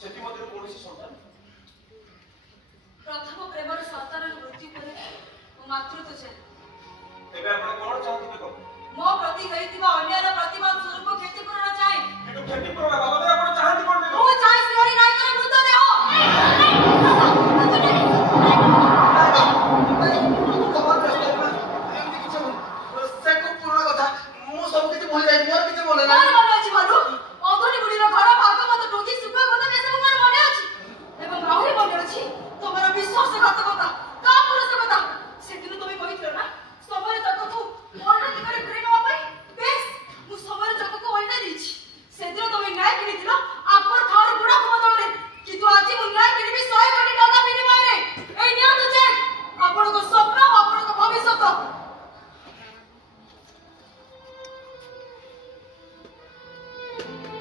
सेठी मध्य कौन सन्तान प्रथम प्रेमर सत्तार मृत्यु पर मातृत्व चले एबे आपण कोन चाहते को मो प्रति हेतिबा अन्यर प्रतिमान स्वरूप क्षतिपूर्ण चाहे किंतु क्षतिपूर्ण बाबद आपण चाहते कोन मो चाहे सियोरी नाय करे मृत देह Thank you.